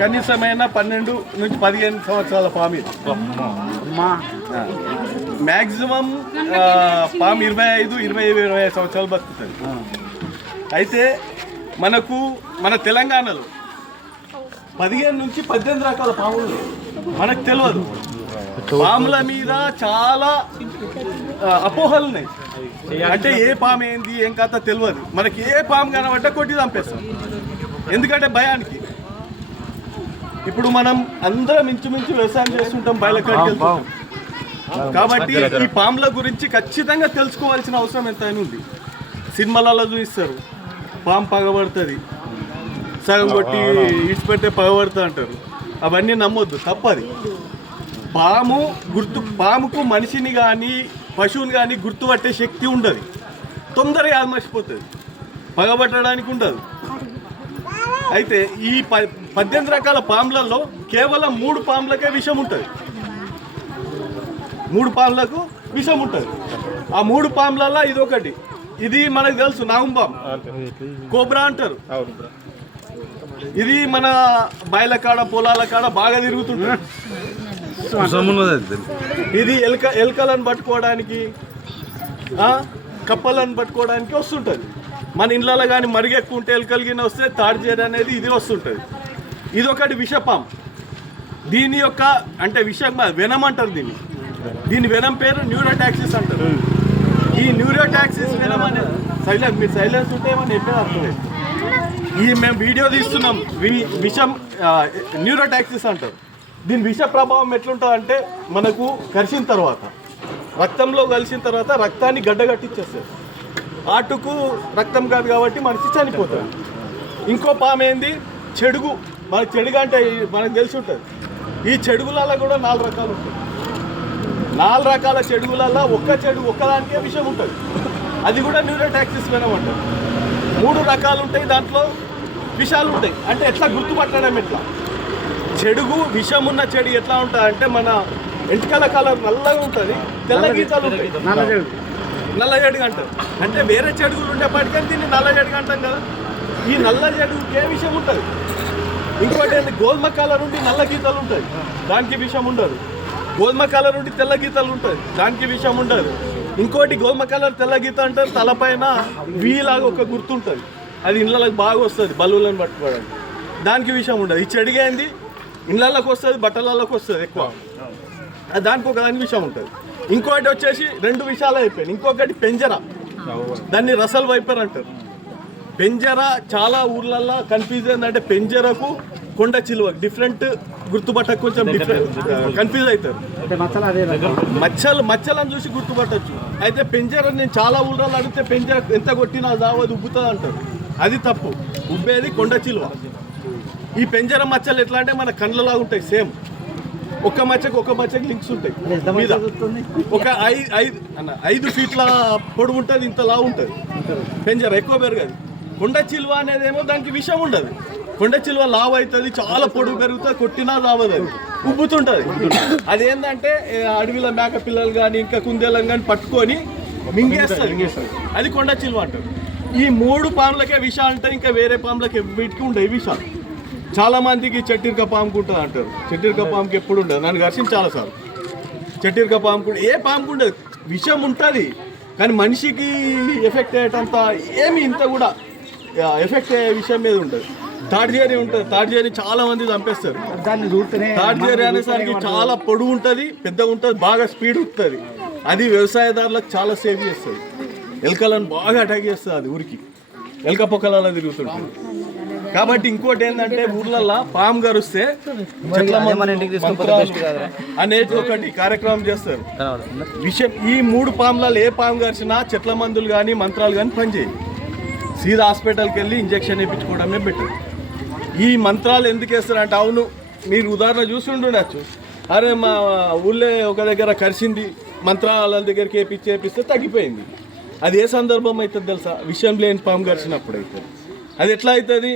కనీసమైన 12 నుంచి 15 సంవత్సరాల పాము ఇది. మ్యాక్సిమం పాము 25 సంవత్సరాలు బతుకుతుంది. అయితే మన తెలంగాణలో 15 నుంచి 18 రకాల పాములు మనకు తెలియదు. పాముల మీద చాలా అపోహలు ఉన్నాయి. అంటే ఏ పాము ఏంది ఏం కథ తెలియదు. మనకి ఏ పాము కనబడ్డా కొట్టి చంపేస్తాం, ఎందుకంటే భయానికి. ఇప్పుడు మనం అందరం ఇంచుమించు వ్యవసాయం చేస్తుంటాం, బయలుకాడికి వెళ్తుంటాం. కాబట్టి ఈ పాముల గురించి ఖచ్చితంగా తెలుసుకోవాల్సిన అవసరం ఎంతైనా ఉంది. సినిమాలలో చూపిస్తారు, పాము పగబడుతుంది, సగం కొట్టి ఇడిచిపెట్టే పగబడుతుంది అంటారు. అవన్నీ నమ్మొద్దు, తప్పది. పాముకు మనిషిని కానీ పశువుని కానీ గుర్తుపట్టే శక్తి ఉండదు. తొందరగా ఆల్మర్చిపోతుంది, పగబట్టడానికి ఉండదు. అయితే ఈ 18 రకాల పాములలో కేవలం 3 పాములకే విషం ఉంటుంది. 3 పాములకు విషం ఉంటుంది. ఆ 3 పాములలో ఇదొకటి. ఇది మనకు తెలుసు, నాగుంపాము, కోబ్రా అంటారు. ఇది మన బయల కాడ పొలాల కాడ బాగా తిరుగుతుంటుంది. ఇది ఎలుకలను పట్టుకోవడానికి, కప్పలను పట్టుకోవడానికి వస్తుంటుంది. మన ఇండ్లలో కానీ మరుగెక్కువ ఉంటే ఎలుకలిగిన వస్తే తాడ్జేరు అనేది ఇది వస్తుంటుంది. ఇది ఒకటి విషపాం. దీని యొక్క అంటే వెనం అంటారు దీని వెనం పేరు న్యూరోటాక్సిస్ అంటారు. ఈ న్యూరోటాక్సిస్ వెనం అనేది మీరు సైలెన్స్ ఉంటే ఏమని చెప్పేది అర్థమైంది. మేము వీడియో తీస్తున్నాం. విషం న్యూరోటాక్సిస్ అంటారు. దీని విష ప్రభావం ఎట్లుంటుంది అంటే మనకు కలిసిన తర్వాత, రక్తంలో కలిసిన తర్వాత రక్తాన్ని గడ్డగట్టించేస్తుంది. ఆటుకు రక్తం కాదు కాబట్టి మనిషి చనిపోతుంది. ఇంకో పాము ఏంది, చెడుగు. చెడుగు అంటే మనకు తెలిసి ఉంటుంది. ఈ చెడుగులలో కూడా 4 రకాలు ఉంటాయి. 4 రకాల చెడుగులలో ఒక్కదానికే విషం ఉంటుంది. అది కూడా న్యూరోటాక్సిస్ వెనం అంటారు. 3 రకాలు ఉంటాయి, దాంట్లో విషాలు ఉంటాయి. అంటే ఎట్లా గుర్తుపట్టడం ఎట్లా? చెడుగు విషమున్న చెడు ఎట్లా ఉంటుంది అంటే మన ఎంటికల కలర్ నల్లగా ఉంటుంది, తెల్ల గీతలు ఉంటాయి. నల్ల చెడుగు అంటారు. అంటే వేరే చెడుగులు ఉండేప్పటికీ దీన్ని నల్ల చెడుగు అంటాం కదా. ఈ నల్ల చెడుగుకే విషం ఉంటుంది. ఇంకోటి ఏంటి, గోధుమ కలర్ ఉండి నల్ల గీతలు ఉంటుంది, దానికి విషం ఉండదు. గోధుమ కలర్ ఉండి తెల్ల గీతలు ఉంటుంది, దానికి విషం ఉండదు. ఇంకోటి గోధుమ కలర్ తెల్ల గీత అంటారు, తలపైన వీలాగా ఒక గుర్తుంటుంది. అది ఇళ్ళకి బాగా వస్తుంది బల్లులను పట్టుకోవడానికి, దానికి విషం ఉండదు. ఈ చెడిగైంది ఇళ్ళకి వస్తుంది, బట్టలలోకి వస్తుంది ఎక్కువ, దానికి ఒక దానికి విషం ఉంటుంది. ఇంకోటి వచ్చేసి 2 విషయాలు అయిపోయాయి. ఇంకొకటి పెంజరా, దాన్ని రసల్ వైపర్ అంటారు. పెంజరా చాలా ఊర్లల్లో కన్ఫ్యూజ్ ఏంటంటే పెంజరకు కొండ చిలువ డిఫరెంట్ గుర్తుపట్టకు కొంచెం డిఫరెంట్ కన్ఫ్యూజ్ అవుతారు. మచ్చలను చూసి గుర్తుపట్టచ్చు. అయితే పెంజర నేను చాలా ఊళ్ళలో అడిగితే పెంజర ఎంత కొట్టినా దావది ఉబ్బుతుంది అంటారు. అది తప్పు. ఉబ్బేది కొండ చిలువ. ఈ పెంజర మచ్చలు ఎట్లా అంటే మన కళ్ళలా ఉంటాయి, సేమ్ ఒక మచ్చకి లింక్స్ ఉంటాయి. మీద ఒక 5 ఫీట్ల పొడవు ఉంటుంది, ఇంతలా ఉంటుంది పెంజర, ఎక్కువ పెరగదు. కొండ చిలువ అనేదేమో దానికి విషం ఉండదు. కొండ చిలువ లావు అవుతుంది, చాలా పొడుగు పెరుగుతుంది, కొట్టినా లావదు, అది ఉబ్బుతుంటుంది. అదేంటంటే అడవిలో మేక పిల్లలు కానీ ఇంకా కుందేలను కానీ పట్టుకొని మింగేస్తుంది, అది కొండ చిలువ అంటారు. ఈ 3 పాములకే విషాలు ఉంటాయి, ఇంకా వేరే పాములకి వీటికి ఉండవు విషాలు. చాలా మందికి చెట్టిరిక పాముకు ఉంటుంది అంటారు. చెట్టిరిక పాముకి ఎప్పుడు ఉండదు, నన్ను ఘర్షించి చాలాసార్లు. చెట్టిరిక పాముకు ఏ పాముకు ఉండదు, విషం ఉంటుంది కానీ మనిషికి ఎఫెక్ట్ అయ్యేటంత ఏమి ఇంత కూడా ఎఫెక్ట్ అయ్యే విషయం మీద ఉంటుంది. తాడ్జేరి ఉంటుంది, తాడ్జేరి చాలా మంది చంపేస్తారు. తాడ్జేరి అనేసరికి చాలా పొడుగు ఉంటుంది, పెద్దగా ఉంటుంది, బాగా స్పీడ్ ఉంటుంది. అది వ్యవసాయదారులకు చాలా సేవ్ చేస్తుంది. ఎలుకలను బాగా అటాక్ చేస్తుంది, అది ఊరికి ఎలుక పొక్కలలో తిరుగుతుంటుంది. కాబట్టి ఇంకోటి ఏంటంటే ఊర్లల్లో పాము గరుస్తే చెట్ల అనేది ఒకటి కార్యక్రమం చేస్తారు. విషయం ఈ 3 పాములలో ఏ పాము గరిచినా చెట్ల మందులు కానీ మంత్రాలు కానీ పనిచేయి. సీదా హాస్పిటల్కి వెళ్ళి ఇంజక్షన్ వేయించుకోవడమే బెటర్. ఈ మంత్రాలు ఎందుకు వేస్తారంటే, అవును మీరు ఉదాహరణ చూసి ఉండొచ్చు, అరే మా ఊళ్ళో ఒక దగ్గర కరిచింది, మంత్రాల దగ్గరికి వేపిస్తే తగ్గిపోయింది. అది ఏ సందర్భం అవుతుంది తెలుసా? విషయం లేని పాము గరిచినప్పుడు అవుతుంది. అది ఎట్లా అవుతుంది?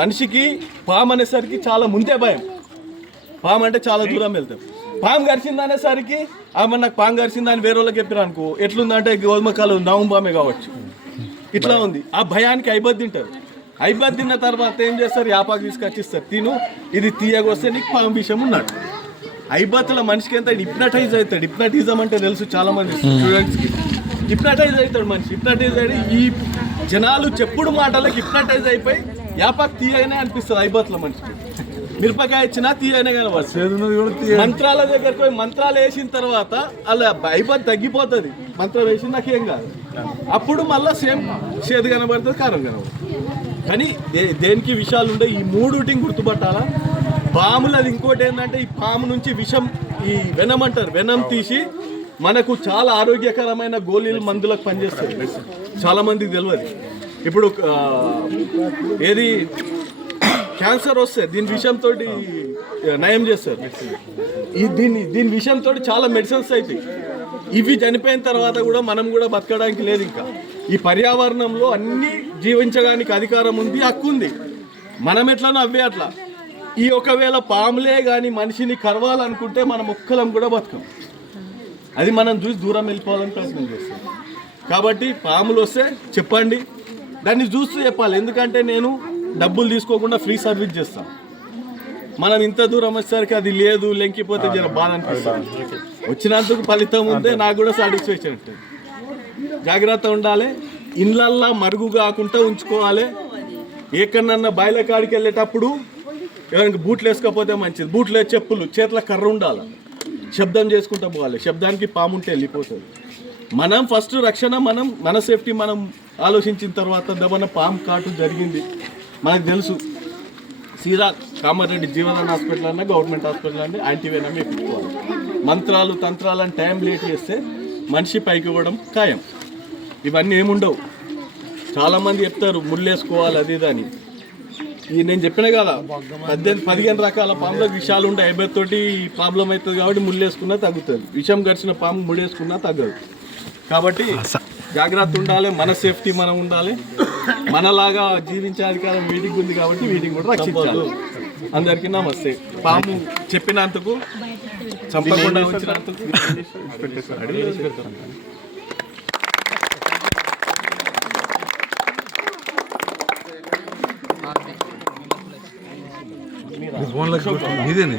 మనిషికి పాము అనేసరికి చాలా ముందే భయం. పాము అంటే చాలా దూరం వెళ్తాం. పాము గరిచింది అనేసరికి నాకు పాము గరిచిందని వేరే వాళ్ళకి చెప్పారు అనుకో, ఎట్లుందంటే గోధుమ కాలం నాగుంబామే కావచ్చు, ఇట్లా ఉంది. ఆ భయానికి అయిబద్ది ఉంటారు. ఐబాద్ తిన్న తర్వాత ఏం చేస్తారు, యాపాకు తీసుకొచ్చిస్తారు, తిను ఇది తీయగొస్తే నీకు పాము విషయం ఉన్నట్టు. ఐబాత్లో మనిషికి ఎంత హిప్నటైజ్ అవుతాడు. హిప్నటిజం అంటే తెలుసు చాలా మంది స్టూడెంట్స్కి. హిప్నటైజ్ అవుతాడు మనిషి. హిప్నటైజ్ అయ్యి ఈ జనాలు చెప్పుడు మాటలకు హిప్నటైజ్ అయిపోయి యాపాకు తీయగానే అనిపిస్తుంది ఐబాత్లో మనిషికి. మిరపకాయ ఇచ్చినా తీయనే కనబడుతుంది. మంత్రాల దగ్గరికి పోయి మంత్రాలు వేసిన తర్వాత అలా ఐబాద్ తగ్గిపోతుంది. మంత్రాలు వేసి నాకేం కాదు. అప్పుడు మళ్ళీ సేమ్ చేదు కనబడుతుంది, కారం కనబడుతుంది. కానీ దేనికి విషయాలు ఉండే ఈ మూడుటిని గుర్తుపట్టాలా. పాములు అది ఇంకోటి ఏంటంటే ఈ పాము నుంచి విషం, ఈ వెనం అంటారు, వెనం తీసి మనకు చాలా ఆరోగ్యకరమైన గోళీలు మందులకు పనిచేస్తుంది. చాలా మందికి తెలియదు. ఇప్పుడు ఏది క్యాన్సర్ వస్తే దీని విషయంతో నయం చేస్తారు. దీని విషయంతో చాలా మెడిసిన్స్ అవుతాయి. ఇవి చనిపోయిన తర్వాత కూడా మనం కూడా బతకడానికి లేదు. ఇంకా ఈ పర్యావరణంలో అన్నీ జీవించడానికి అధికారం ఉంది, హక్కు ఉంది. మనం ఎట్లనో అవే అట్లా. ఈ ఒకవేళ పాములే కానీ మనిషిని కరవాలనుకుంటే మనం ఒక్కలం కూడా బతకం. అది మనం చూసి దూరం వెళ్ళిపోవాలని ప్రయత్నం చేస్తాం. కాబట్టి పాములు వస్తే చెప్పండి, దాన్ని చూస్తూ చెప్పాలి. ఎందుకంటే నేను డబ్బులు తీసుకోకుండా ఫ్రీ సర్వీస్ చేస్తాం. మనం ఇంత దూరం వచ్చేసరికి అది లేదు, లెంకిపోతే జర బాధ అనిపిస్తుంది. వచ్చినందుకు ఫలితం ఉంటే నాకు కూడా సాటిస్ఫాక్షన్ ఉంటుంది. జాగ్రత్త ఉండాలి. ఇళ్ళల్లో మరుగు కాకుండా ఉంచుకోవాలి. ఎక్కడన్నా బయల కాడికి వెళ్ళేటప్పుడు ఎవరికి బూట్లు వేసుకోకపోతే మంచిది. బూట్లు చెప్పులు, చేతుల కర్ర ఉండాలి. శబ్దం చేసుకుంటూ పోవాలి. శబ్దానికి పాము ఉంటే వెళ్ళిపోతుంది. మనం ఫస్ట్ రక్షణ, మన సేఫ్టీ మనం ఆలోచించిన తర్వాత దమన పాము కాటు జరిగింది మనకు తెలుసు. సీదా కామారెడ్డి జీవనాన్ని హాస్పిటల్ అన్నా గవర్నమెంట్ హాస్పిటల్ అన్నా యాంటీవెనమ్ ఎక్కించుకోవాలి. మంత్రాలు తంత్రాలు అని టైం లేట్ చేస్తే మనిషి పైకి ఇవ్వడం ఖాయం. ఇవన్నీ ఏముండవు. చాలామంది చెప్తారు ముళ్ళేసుకోవాలి అది ఇది అని. నేను చెప్పిన కదా 15 రకాల పాములకు విషాలు ఉంటాయి. ఐబత్ ప్రాబ్లం అవుతుంది కాబట్టి ముళ్ళేసుకున్నా తగ్గుతుంది. విషం గడిచిన పాము ముళ్ళేసుకున్నా తగ్గదు. కాబట్టి జాగ్రత్త ఉండాలి. మన సేఫ్టీ మనం ఉండాలి. మనలాగా జీవించే అధికారం వీటికి ఉంది కాబట్టి వీటిని కూడా రక్షించాలి. అందరికీ నమస్తే. పాము చెప్పినందుకు, చంపకుండా ఉంచినందుకు ఇదేనే